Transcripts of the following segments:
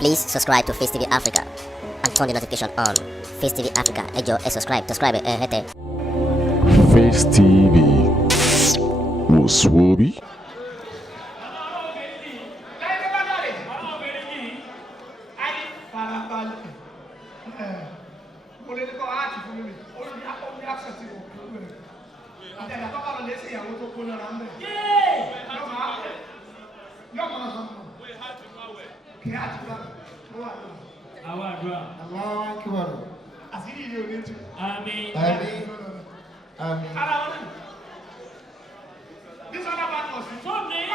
Please subscribe to Face TV Africa and turn the notification on. Face TV Africa, ẹ jọ̀ọ́ ẹ subscribe hete. Face TV Muswobi. This other man was Sunday.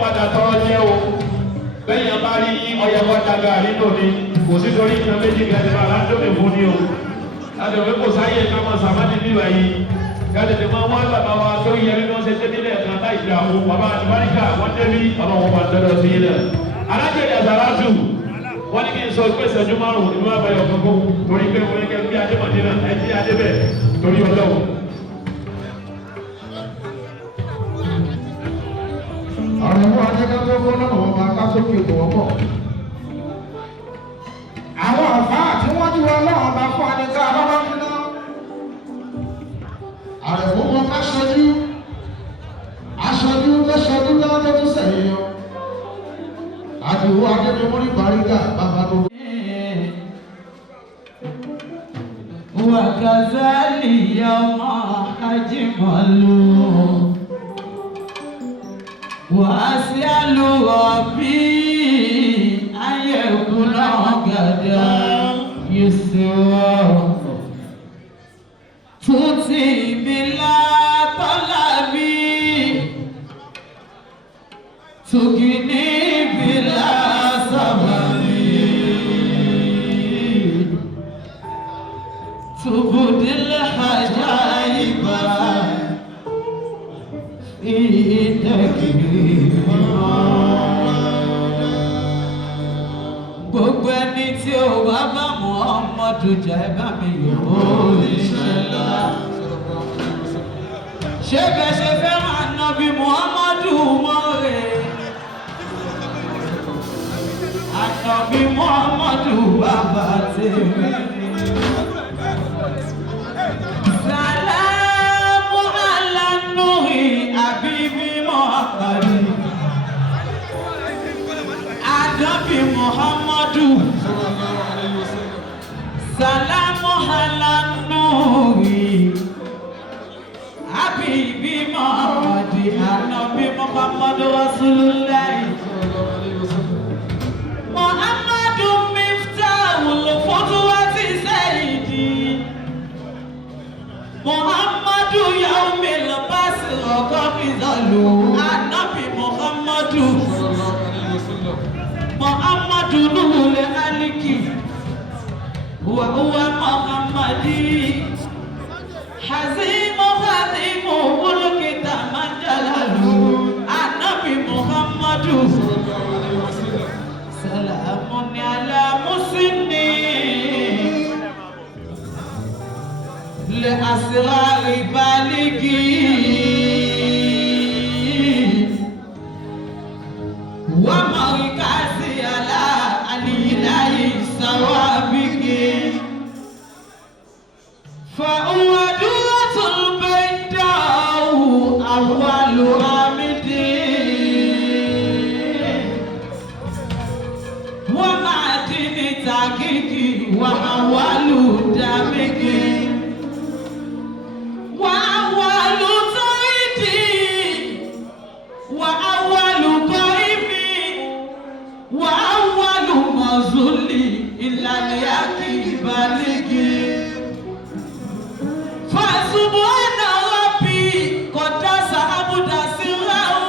padà tọrọ jẹ́ o bẹ́ẹ̀ yẹn bá rí ọyẹ wọn dàgbà nínú ni kò sí torí ìtàn méjì gàdé bá aládùn fún ni o adùnfẹ́ kò sáyé káwọn sàmádì níbà yìí gàdé tí wọn wọn bàbá wa tó yẹ nínú ṣe tẹ́lẹ̀ lẹ́ẹ̀kan láì dà o bàbá àtìmáríkà wọn débi ọlọ́wọ́n bá tẹ́lẹ̀ sí ilẹ̀ alájẹ̀dẹ̀ àzàràtù wọn ní kí n sọ pé ìṣẹ́jú márùn-ún ni wọn bá yọ kókó torí pé wọn kẹ́ bí adébọ̀dé náà ẹ bí adébẹ̀ torí ọlọ́wọ́. Àrẹ̀mú Adékátó fọ́nà wọn máa ká sókè tó wọ́pọ̀. Àwọn àfáà tí wọ́n jú wọn náà bá fún Adéká bábá níná. Àrẹ̀mú wọn ká ṣojú. Aṣojú tó ṣojú náà tó tún sẹ̀yìn yọ. Àdìwọ́ Adébímúrí Bàrígà bàbá tó. Wàkàzálì yọmọ ajímọ̀lú. وأسأل ربي أن يكون غدا يسرا تؤتي بلا طلب تغني بلا سبب تبدي الحجائب gbogbo ẹni tí ó wá bá Muhammadu jẹ́ bá mi yòó ìṣẹ̀lá ṣé bẹ́ẹ̀ ṣe fẹ́ràn Ànábì Muhammadu mọ́rẹ̀ Ànábì Muhammadu bàbá tèmi. Ànábì Muhammadu salamu ala nuri habibi Muhammadu Ànábì Muhammadu Rasulullah Muhammadu miftahul futuwati sayyidi Muhammadu yaumil basri qabizalu Ànábì Muhammadu Muhammadu nurul aliki wa huwa Muhammadi hazimu mulki tamajalalu Ànábì Muhammadu salamun ala musinni li asrari baligi wa marikazi ala alilahi sawabiki fa huwa duratul baydahu awwalu amidi wa madini takiki wa awwalu damiki wa awwalu taidi wa awwalu وأول مظل إلا ليأتي بالغي فسبحان ربي قدس عبد سره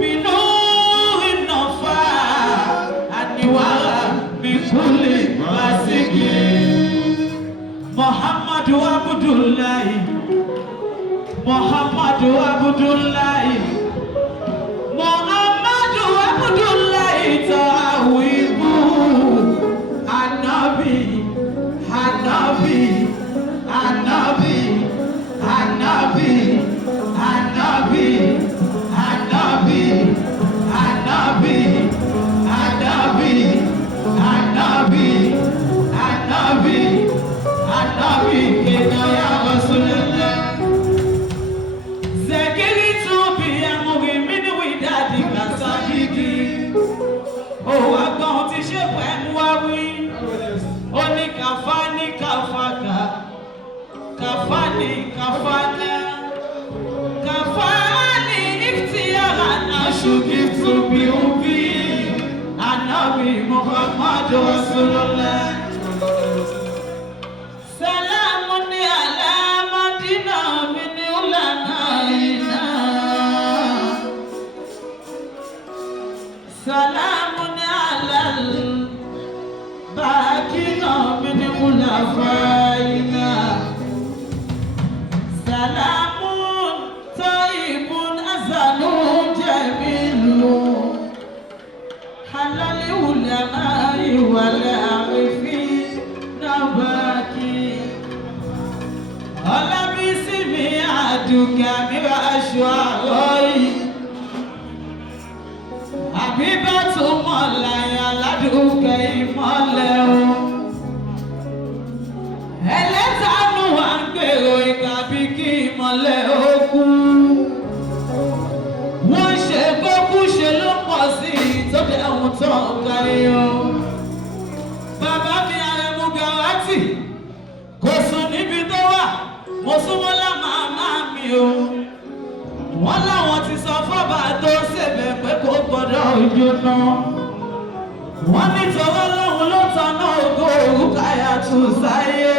بنور النفاع أنوار بكل مسك محمد عبد الله محمد عبد الله Tawibu Ànábì Ànábì Ànábì Ànábì Ànábì Ànábì Ànábì Ànábì Ànábì Ànábì Ànábì kena ya Rasulullah Zakiritu bi amri min widadi kasabiki òwò agbọ́n ti ṣe pẹ̀lú wá wí ó ní kàfáàní kàfàkà kàfáàní kàfàkà kàfáàní ìfìyàrá aṣùkì tóbi òbí Ànábì Muhammadu Rasulullah salamu ni ala Madina min ulana ina salamu ala وفينا سلام طيب أزل جميل على العلماء والعارفين نبكي على باسم عدوك من أشواقي حبيبة مولاي لدوك ìmọ́lẹ̀ o ẹlẹ́tàánú wa ń gbèrò ìkàbí kí ìmọ́lẹ̀ ó kú wọ́n ṣe gbókú ṣe ló pọ̀ sí tó dẹ̀hùn tó ń kárí o bàbá mi Àrẹ̀mú Gàwátì kò sùn níbi tó wà mo súnmọ́ lá màmá mi o wọ́n láwọn ti sọ fọ́bà tó ṣèbẹ̀ pé kò gbọ́dọ̀ jóná wọ́n ní tọwọ́ lóhun ló tanná ògo Rúkáyà tún sáyé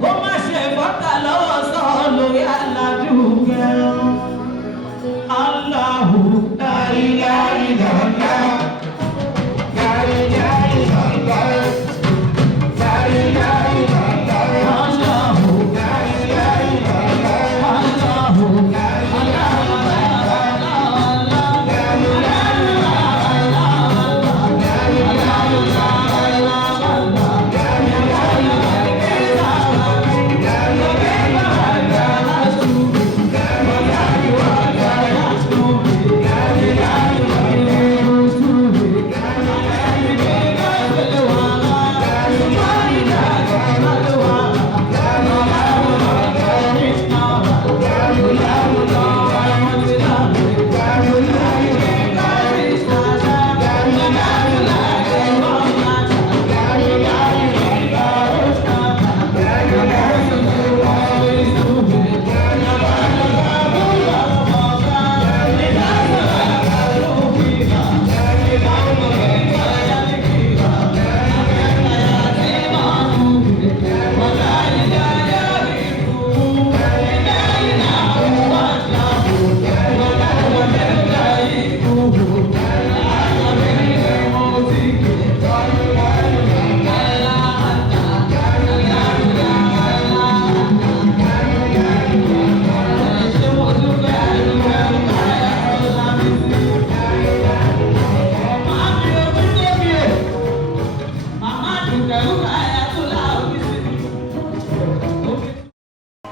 kó má ṣe fọ́tà lọ́wọ́ sọ lórí Aládùúkẹ́ Allahu la ilaha illallah la ilaha illallah la ilaha illallah Allahu la ilaha illallah Allahu la ilaha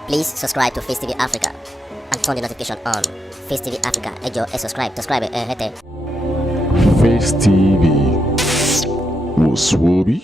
Please subscribe to Face TV Africa and turn the notification on. Face TV Africa, ẹ jọ̀ọ́ ẹ subscribe, hete. Face TV was Swoby.